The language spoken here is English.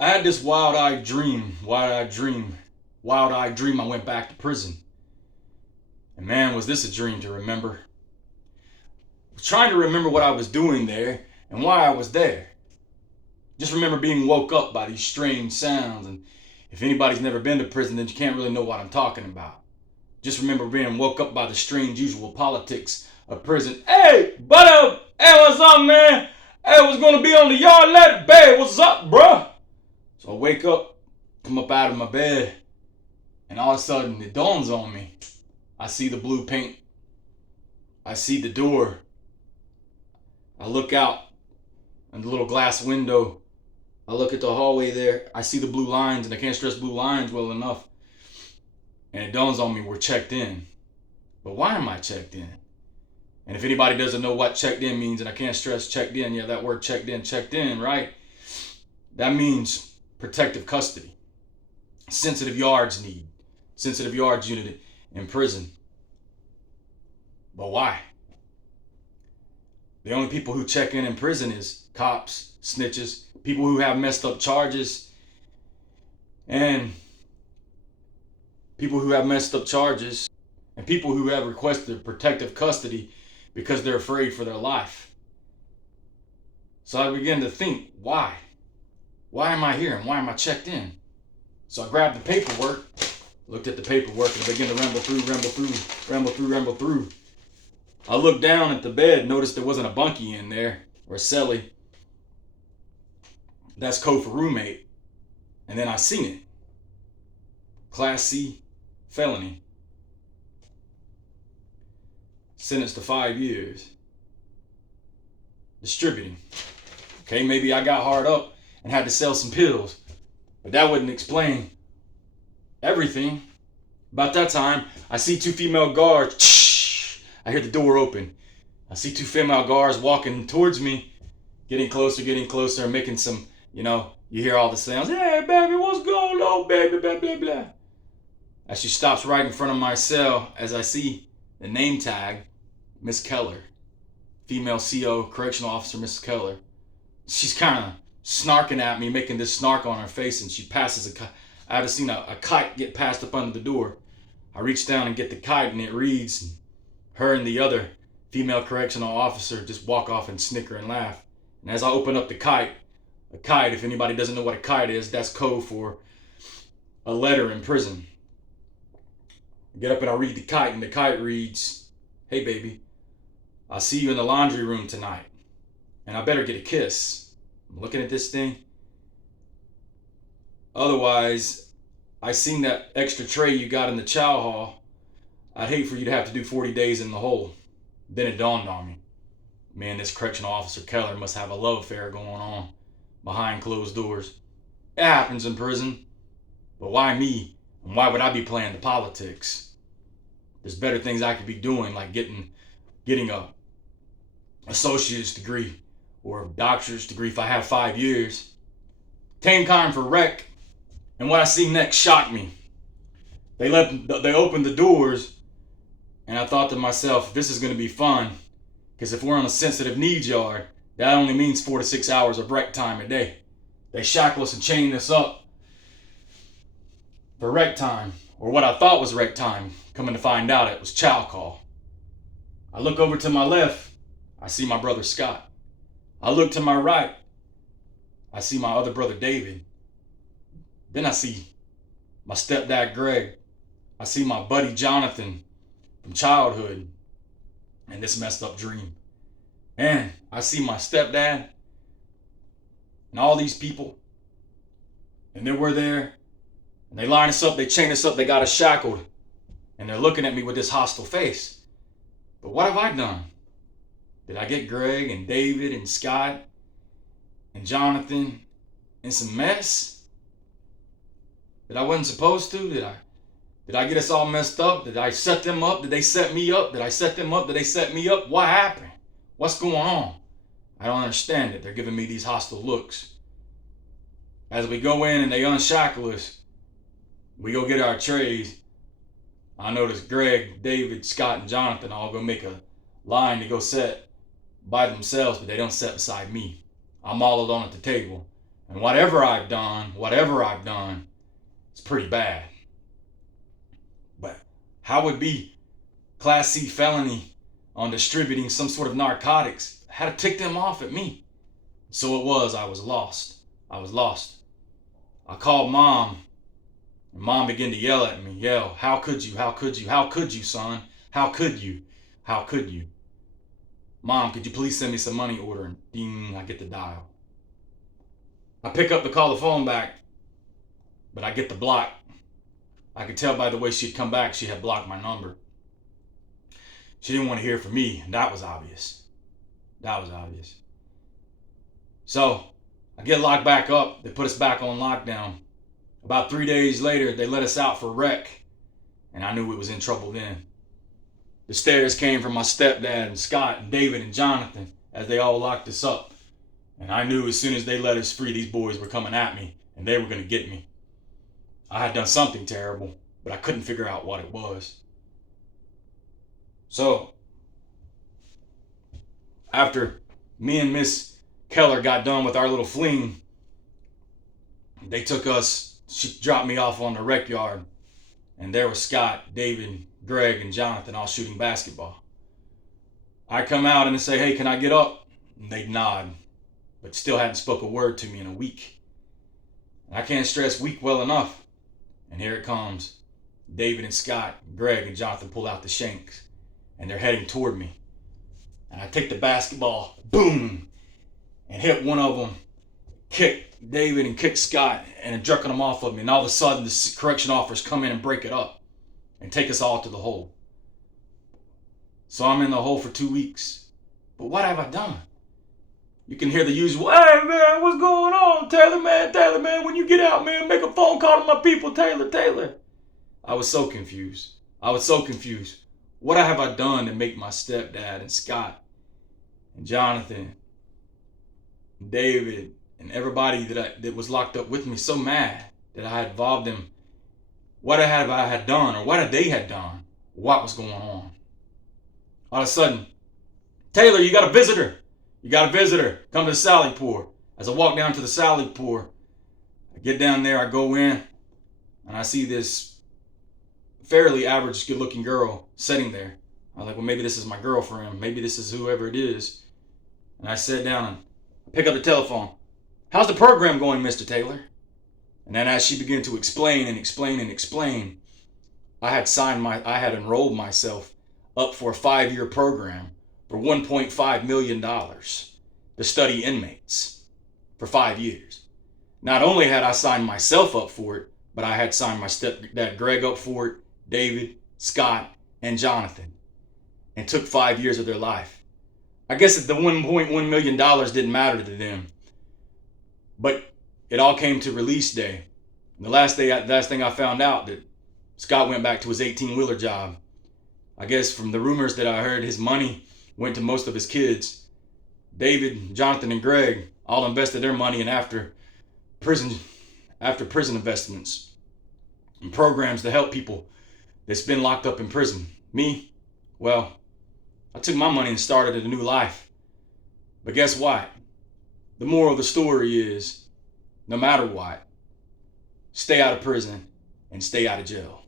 I had this wild-eyed dream I went back to prison. And man, was this a dream to remember. I was trying to remember what I was doing there and why I was there. Just remember being woke up by these strange sounds, and if anybody's never been to prison, then you can't really know what I'm talking about. Just remember being woke up by the strange usual politics of prison. Hey, buddy! Hey, what's up, man? Hey, what's gonna be on the yard letter? Babe, what's up, bruh? So I wake up, come up out of my bed, and all of a sudden it dawns on me. I see the blue paint. I see the door. I look out in the little glass window. I look at the hallway there. I see the blue lines, and I can't stress blue lines well enough. And it dawns on me we're checked in. But why am I checked in? And if anybody doesn't know what checked in means, and I can't stress checked in, yeah, that word checked in, right? That means protective custody. Sensitive yards unit in prison. But why? The only people who check in prison is cops, snitches, people who have messed up charges, and people who have requested protective custody because they're afraid for their life. So I began to think, why? Why am I here and why am I checked in? So I grabbed the paperwork, looked at the paperwork, and I began to ramble through. I looked down at the bed, noticed there wasn't a bunkie in there, or a cellie. That's code for roommate. And then I seen it. Class C felony. Sentenced to 5 years. Distributing. Okay, maybe I got hard up and had to sell some pills, but that wouldn't explain everything. About that time, I see 2 female guards. I hear the door open. I see 2 female guards walking towards me, getting closer, and making some, you hear all the sounds. Hey, baby, what's going on, baby, blah, blah, blah. As she stops right in front of my cell, as I see the name tag, Miss Keller. Female CO, correctional officer, Miss Keller. She's kind of snarking at me, making this snark on her face, and she passes I haven't seen a kite get passed up under the door. I reach down and get the kite, and it reads, her and the other female correctional officer just walk off and snicker and laugh. And as I open up the kite, a kite, if anybody doesn't know what a kite is, that's code for a letter in prison. I get up and I read the kite, and the kite reads, hey baby, I'll see you in the laundry room tonight, and I better get a kiss. I'm looking at this thing. Otherwise, I seen that extra tray you got in the chow hall. I'd hate for you to have to do 40 days in the hole. Then it dawned on me. Man, this correctional officer Keller must have a love affair going on behind closed doors. It happens in prison. But why me? And why would I be playing the politics? There's better things I could be doing, like getting a associate's degree or a doctorate degree if I have 5 years. Tame time for rec. And what I see next shocked me. They opened the doors, and I thought to myself, this is going to be fun, because if we're on a sensitive needs yard, that only means 4 to 6 hours of rec time a day. They shackle us and chain us up for rec time, or what I thought was rec time. Coming to find out, it was chow call. I look over to my left, I see my brother Scott. I look to my right, I see my other brother David. Then I see my stepdad Greg. I see my buddy Jonathan from childhood and this messed up dream. And I see my stepdad and all these people. And then we're there. And they line us up, they chain us up, they got us shackled. And they're looking at me with this hostile face. But what have I done? Did I get Greg and David and Scott and Jonathan in some mess that I wasn't supposed to? Did I get us all messed up? Did I set them up? Did they set me up? Did I set them up? Did they set me up? What happened? What's going on? I don't understand it. They're giving me these hostile looks. As we go in and they unshackle us, we go get our trays. I notice Greg, David, Scott, and Jonathan all go make a line to go set by themselves, but they don't set beside me. I'm all alone at the table. And whatever I've done, it's pretty bad. But how would be Class C felony on distributing some sort of narcotics had to tick them off at me? So it was, I was lost. I called Mom, and Mom began to yell at me. How could you, son? How could you? Mom, could you please send me some money order? And ding, I get the dial. I pick up to call the phone back, but I get the block. I could tell by the way she'd come back, she had blocked my number. She didn't want to hear from me, and that was obvious. So, I get locked back up. They put us back on lockdown. About 3 days later, they let us out for rec, and I knew we was in trouble then. The stares came from my stepdad and Scott and David and Jonathan as they all locked us up. And I knew as soon as they let us free, these boys were coming at me, and they were going to get me. I had done something terrible, but I couldn't figure out what it was. So, after me and Miss Keller got done with our little fling, they took us, she dropped me off on the rec yard, and there was Scott, David, Greg, and Jonathan all shooting basketball. I come out and they say, hey, can I get up? And they nod, but still hadn't spoke a word to me in a week. And I can't stress week well enough. And here it comes. David and Scott, Greg, and Jonathan pull out the shanks, and they're heading toward me. And I take the basketball, boom, and hit one of them, kick David and kick Scott, and jerking them off of me. And all of a sudden, the correction officers come in and break it up and take us all to the hole. So I'm in the hole for 2 weeks. But what have I done? You can hear the usual, hey man, what's going on? Taylor man, when you get out, man, make a phone call to my people, Taylor. I was so confused. What have I done to make my stepdad and Scott and Jonathan and David and everybody that was locked up with me so mad that I had involved them? What have I had done, or what had they had done? What was going on? All of a sudden, Taylor, you got a visitor. Come to the Sally Pour. As I walk down to the Sally Pour, I get down there, I go in, and I see this fairly average, good-looking girl sitting there. I was like, well, maybe this is my girlfriend. Maybe this is whoever it is. And I sat down and pick up the telephone. How's the program going, Mr. Taylor? And then as she began to explain, I had enrolled myself up for a 5-year program for $1.5 million to study inmates for 5 years. Not only had I signed myself up for it, but I had signed my stepdad Greg up for it, David, Scott, and Jonathan, and took 5 years of their life. I guess the $1.1 million didn't matter to them, but it all came to release day. And the last thing I found out that Scott went back to his 18-wheeler job. I guess from the rumors that I heard, his money went to most of his kids. David, Jonathan, and Greg all invested their money in after prison investments and programs to help people that's been locked up in prison. Me, well, I took my money and started a new life. But guess what? The moral of the story is, no matter what, stay out of prison and stay out of jail.